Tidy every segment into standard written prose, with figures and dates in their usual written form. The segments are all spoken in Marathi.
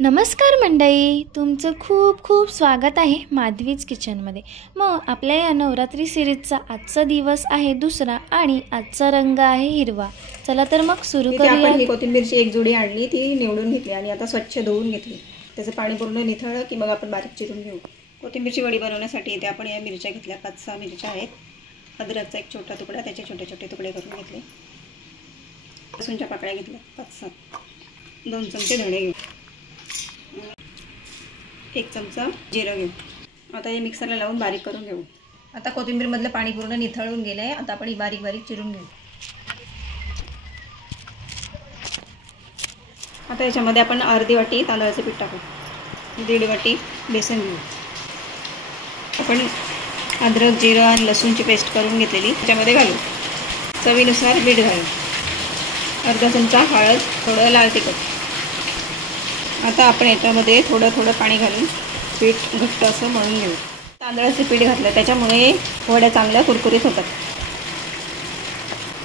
नमस्कार मंडळी, तुमचं खूप खूप स्वागत आहे माधवीज किचनमध्ये। मग आपल्या या नवरात्री सिरीजचा आजचा दिवस आहे दुसरा आणि आजचा रंग आहे हिरवा। चला तर मग सुरू करूया। आपण ही कोथिंबीरची एक जोडी आणली, ती निवडून घेतली आणि आता स्वच्छ धुवून घेतली। त्याचं पाणी पूर्ण निथळलं की मग आपण बारीक चिरून घेऊ। कोथिंबीरची वडी बनवण्यासाठी इथे आपण या मिरच्या घेतल्या, 5-6 मिरच्या आहेत। अद्रकचा एक छोटा तुकडा, त्याचे छोटे छोटे तुकडे करून घेतले। लसूणच्या पाकळ्या घेतल्या 5-7। 2 चमचे धणे घेऊ, 1 चमचा जिरं घेऊ। आता हे मिक्सरला लावून बारीक करून घेऊ। आता कोथिंबीरमधलं पाणी पूर्ण निथळून गेलं आहे। आता आपण ही बारीक बारीक चिरून घेऊ। आता याच्यामध्ये आपण अर्धी वाटी तांदळाचं पीठ टाकू, 1.5 वाटी बेसन घेऊ। आपण अद्रक, जिरं आणि लसूणची पेस्ट करून घेतलेली त्याच्यामध्ये घालू। चवीनुसार मीठ घालू, अर्धा चमचा हळद, थोडं लाल तिखट। आता आपण याच्यामध्ये थोडं थोडं पाणी घालून पीठ घट्ट असं मळून घेऊ। तांदळाचं पीठ घातलं त्याच्यामुळे वड्या चांगल्या कुरकुरीत होतात।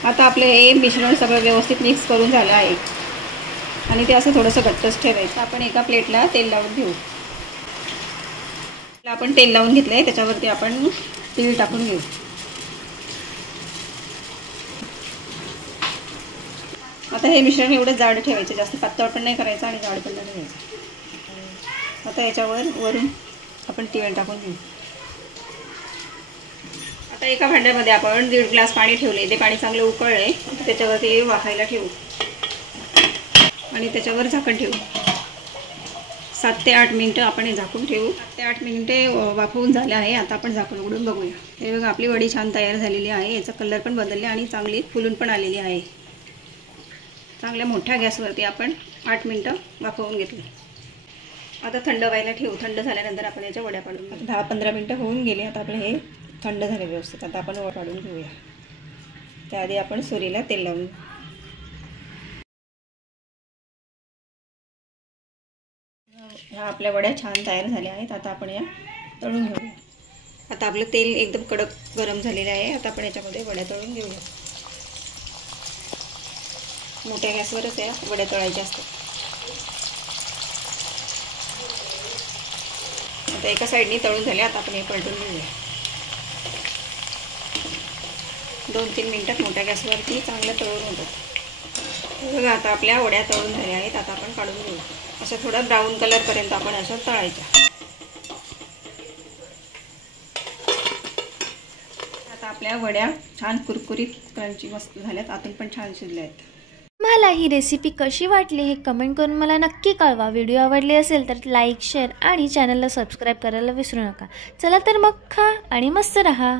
आता आपलं हे मिश्रण सगळं व्यवस्थित मिक्स करून झालं आहे आणि ते असं थोडंसं घट्टच ठेवायचं। आपण एका प्लेटला तेल लावून घेऊ। आपण तेल लावून घेतलं आहे, त्याच्यावरती आपण तीळ टाकून घेऊ। आता हे मिश्रण एवढं जाड ठेवायचं, जास्त पातळ पण नाही करायचं आणि जाड पण नाही ठेवायचं। आता याच्यावर वरून आपण तीळ टाकून घेऊ। आता एका भांड्यामध्ये आपण 1.5 ग्लास पाणी ठेवले, ते पाणी चांगलं उकळले, त्याच्यावरती वाफायला ठेवू आणि त्याच्यावर झाकण ठेवू। 7 ते 8 मिनिटं आपण हे झाकून ठेवू। 7 ते 8 मिनिटे वाफवून झाले आहे। आता आपण झाकण उघडून बघूया। हे बघा, आपली वडी छान तयार झालेली आहे। याचा कलर पण बदलले आणि चांगली फुलून पण आलेली आहे। चांगल्या मोठ्या गॅसवरती आपण 8 मिनिटं वाफवून घेतली। आता थंड व्हायला ठेवू। थंड झाल्यानंतर आपण याच्या वड्या पाडून घेऊ। 10-15 मिनिटं होऊन गेली। आता आपलं हे थंड झाले व्यवस्थित। आता आपण वड्या पाडून घेऊया। त्याआधी आपण सुरीला तेल लावून, ह्या आपल्या वड्या छान तयार झाल्या आहेत। आता आपण या तळून घेऊया। आता आपलं तेल एकदम कडक गरम झालेलं आहे। आता आपण याच्यामध्ये वड्या तळून घेऊया। मोठ्या गॅसवरच या वड्या तळायच्या असतात। आता एका साईडनी तळून झाले, आता आपण हे पलटून घेऊया। 2-3 मिनिटात मोठ्या गॅसवरती चांगलं तळून होतं। बघा, आता आपल्या वड्या तळून झाल्या आहेत। आता आपण काढून घेऊ। अशा थोडा ब्राऊन कलरपर्यंत आपण अशा तळायच्या। आता आपल्या वड्या छान कुरकुरीत क्रंची मस्त झाल्यात, आतून पण छान शिजल्या आहेत। मला ही रेसिपी कशी वाटली हे कमेंट करून मला नक्की कळवा। व्हिडिओ आवडली असेल तर लाईक, शेअर आणि चॅनलला सबस्क्राईब करायला विसरू नका। चला तर मग खा आणि मस्त रहा।